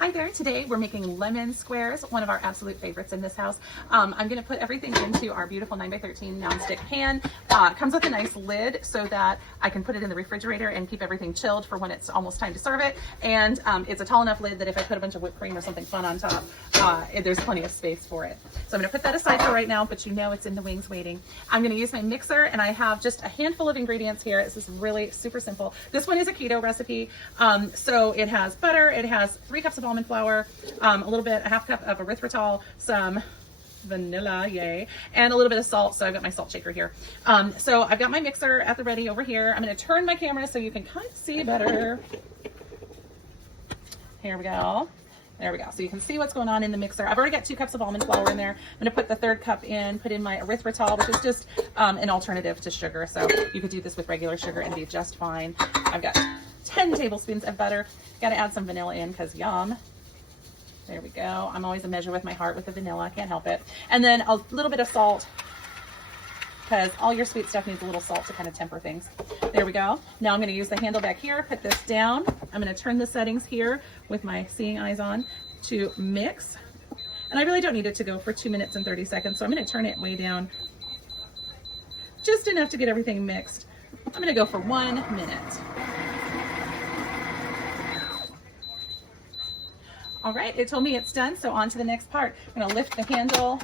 Hi there, today we're making lemon squares, one of our absolute favorites in this house. I'm gonna put everything into our beautiful 9x13 nonstick pan. It comes with a nice lid so that I can put it in the refrigerator and keep everything chilled for when it's almost time to serve it. And it's a tall enough lid that if I put a bunch of whipped cream or something fun on top, there's plenty of space for it. So I'm gonna put that aside for right now, but you know it's in the wings waiting. I'm gonna use my mixer and I have just a handful of ingredients here. This is really super simple. This one is a keto recipe. So it has butter, it has 3 cups of almond flour, a half cup of erythritol, some vanilla, yay, and a little bit of salt. So I've got my salt shaker here. So I've got my mixer at the ready over here. I'm going to turn my camera so you can kind of see better. Here we go. There we go. So you can see what's going on in the mixer. I've already got 2 cups of almond flour in there. I'm going to put the 3rd cup in, put in my erythritol, which is just an alternative to sugar. So you could do this with regular sugar and be just fine. I've got 10 tablespoons of butter. Got to add some vanilla in because yum. There we go. I'm always a measure with my heart with the vanilla. I can't help it. And then a little bit of salt because all your sweet stuff needs a little salt to kind of temper things. There we go. Now I'm going to use the handle back here, put this down. I'm going to turn the settings here with my seeing eyes on to mix. And I really don't need it to go for 2 minutes and 30 seconds. So I'm going to turn it way down just enough to get everything mixed. I'm going to go for 1 minute. All right, it told me it's done, so on to the next part. I'm gonna lift the handle,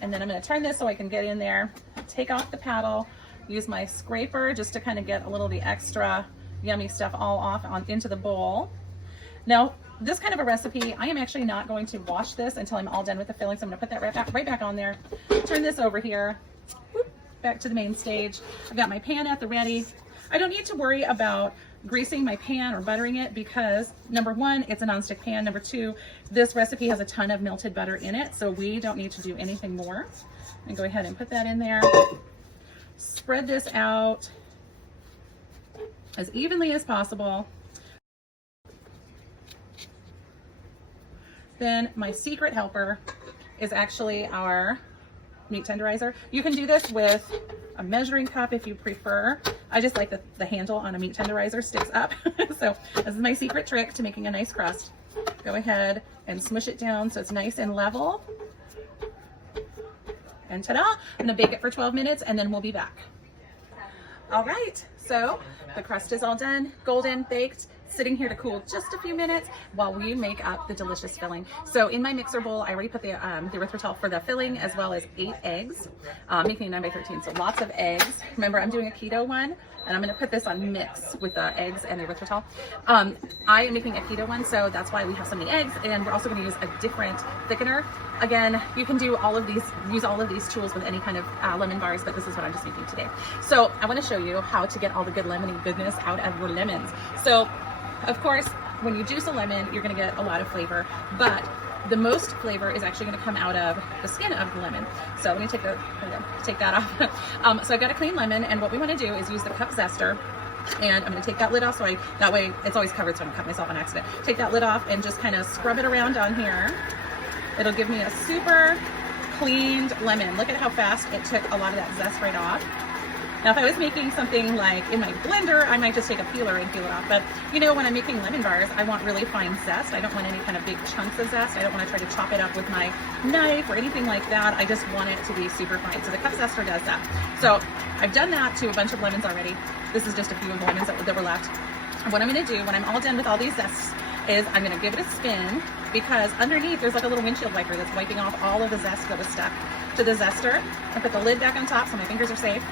and then I'm gonna turn this so I can get in there, take off the paddle, use my scraper just to kind of get a little of the extra yummy stuff all off into the bowl. Now, this kind of a recipe, I am actually not going to wash this until I'm all done with the filling, so I'm gonna put that right back on there, turn this over here, whoop, back to the main stage. I've got my pan at the ready. I don't need to worry about greasing my pan or buttering it because number 1, it's a nonstick pan. Number 2, this recipe has a ton of melted butter in it, so we don't need to do anything more. And go ahead and put that in there. Spread this out as evenly as possible. Then my secret helper is actually our meat tenderizer. You can do this with a measuring cup if you prefer. I just like the handle on a meat tenderizer sticks up. So this is my secret trick to making a nice crust. Go ahead and smush it down so it's nice and level. And ta-da! I'm gonna bake it for 12 minutes and then we'll be back. All right, so the crust is all done, golden, baked, sitting here to cool just a few minutes while we make up the delicious filling. So in my mixer bowl, I already put the erythritol for the filling as well as 8 eggs, making a 9x13, so lots of eggs. Remember, I'm doing a keto one, and I'm gonna put this on mix with the eggs and the erythritol. I am making a keto one, so that's why we have so many eggs, and we're also gonna use a different thickener. Again, you can do all of these, use all of these tools with any kind of lemon bars, but this is what I'm just making today. So I wanna show you how to get all the good lemony goodness out of your lemons. So, of course, when you juice a lemon, you're gonna get a lot of flavor, but the most flavor is actually gonna come out of the skin of the lemon. So let me take that off. So I've got a clean lemon, and what we wanna do is use the cup zester, and I'm gonna take that lid off so that way it's always covered so I don't cut myself on accident. Take that lid off and just kind of scrub it around on here. It'll give me a super cleaned lemon. Look at how fast it took a lot of that zest right off. Now, if I was making something like in my blender, I might just take a peeler and peel it off. But you know, when I'm making lemon bars, I want really fine zest. I don't want any kind of big chunks of zest. I don't want to try to chop it up with my knife or anything like that. I just want it to be super fine. So the cup zester does that. So I've done that to a bunch of lemons already. This is just a few of the lemons that were left. And what I'm going to do when I'm all done with all these zests is I'm going to give it a spin, because underneath there's like a little windshield wiper that's wiping off all of the zest that was stuck to the zester. I put the lid back on top so my fingers are safe.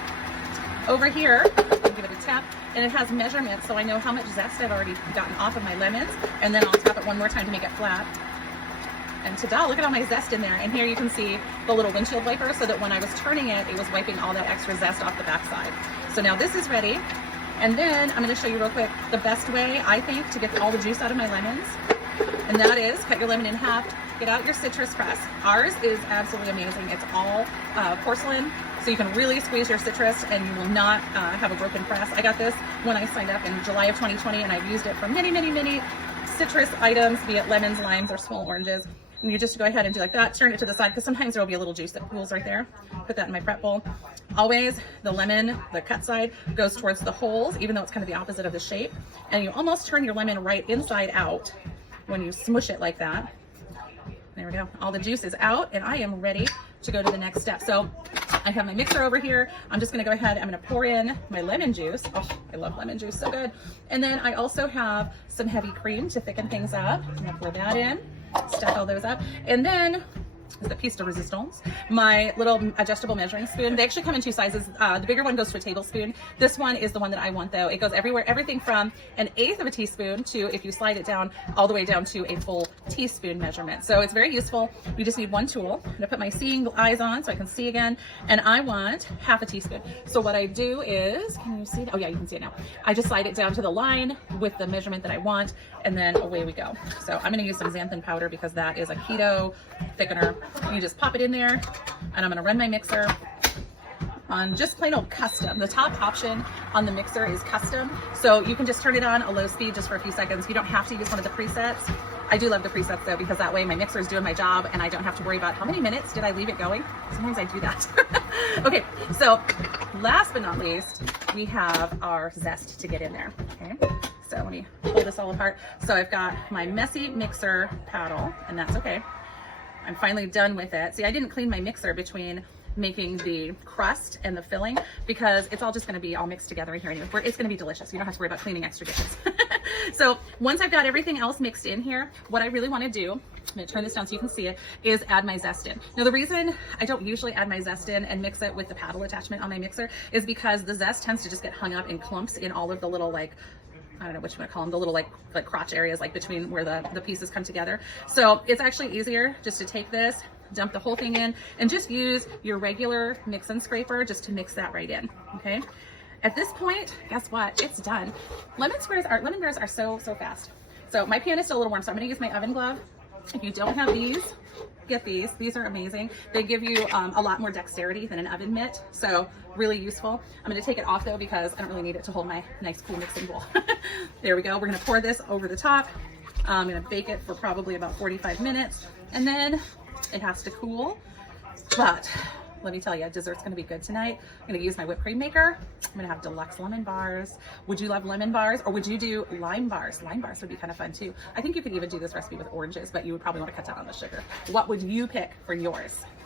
Over here, I'll give it a tap, and it has measurements so I know how much zest I've already gotten off of my lemons, and then I'll tap it one more time to make it flat. And ta-da, look at all my zest in there. And here you can see the little windshield wiper so that when I was turning it, it was wiping all that extra zest off the backside. So now this is ready. And then I'm gonna show you real quick the best way, I think, to get all the juice out of my lemons. And that is, cut your lemon in half, get out your citrus press. Ours is absolutely amazing. It's all porcelain, so you can really squeeze your citrus and you will not have a broken press. I got this when I signed up in July of 2020, and I've used it for many, many, many citrus items, be it lemons, limes, or small oranges. And you just go ahead and do like that, turn it to the side, because sometimes there will be a little juice that pools right there. Put that in my prep bowl. Always the lemon, the cut side, goes towards the holes, even though it's kind of the opposite of the shape. And you almost turn your lemon right inside out when you smush it like that. There we go. All the juice is out and I am ready to go to the next step. So I have my mixer over here. I'm just gonna go ahead, I'm gonna pour in my lemon juice. Oh, I love lemon juice, so good. And then I also have some heavy cream to thicken things up. I'm gonna pour that in, stack all those up. And then is the piece de resistance, my little adjustable measuring spoon. They actually come in two sizes. The bigger one goes to a tablespoon. This one is the one that I want though. It goes everywhere, everything from 1/8 of a teaspoon to, if you slide it down, all the way down to a full teaspoon measurement. So it's very useful. We just need one tool. I'm gonna put my seeing eyes on so I can see again. And I want 1/2 teaspoon. So what I do is, can you see it? Oh yeah, you can see it now. I just slide it down to the line with the measurement that I want, and then away we go. So I'm gonna use some xanthan powder because that is a keto thickener. You just pop it in there, and I'm gonna run my mixer on just plain old custom. The top option on the mixer is custom, so you can just turn it on a low speed just for a few seconds. You don't have to use one of the presets. I do love the presets though, because that way my mixer is doing my job and I don't have to worry about how many minutes did I leave it going. Sometimes I do that. Okay, so last but not least, we have our zest to get in there. Okay, so let me pull this all apart. So I've got my messy mixer paddle, and that's okay. I'm finally done with it. See, I didn't clean my mixer between making the crust and the filling because it's all just gonna be all mixed together in here anyway. It's gonna be delicious. You don't have to worry about cleaning extra dishes. So once I've got everything else mixed in here, what I really wanna do, I'm gonna turn this down so you can see it, is add my zest in. Now the reason I don't usually add my zest in and mix it with the paddle attachment on my mixer is because the zest tends to just get hung up in clumps in all of the little, like, I don't know what you want to call them, the little like crotch areas, like between where the pieces come together. So it's actually easier just to take this, dump the whole thing in, and just use your regular mix and scraper just to mix that right in, okay? At this point, guess what? It's done. Lemon bears are so fast. So my pan is still a little warm, so I'm gonna use my oven glove. If you don't have these, get these. These are amazing. They give you a lot more dexterity than an oven mitt, so really useful. I'm gonna take it off though because I don't really need it to hold my nice cool mixing bowl. There we go. We're gonna pour this over the top. I'm gonna bake it for probably about 45 minutes, and then it has to cool. But let me tell you, dessert's gonna be good tonight. I'm gonna use my whipped cream maker. I'm gonna have deluxe lemon bars. Would you love lemon bars, or would you do lime bars? Lime bars would be kind of fun too. I think you could even do this recipe with oranges, but you would probably want to cut down on the sugar. What would you pick for yours?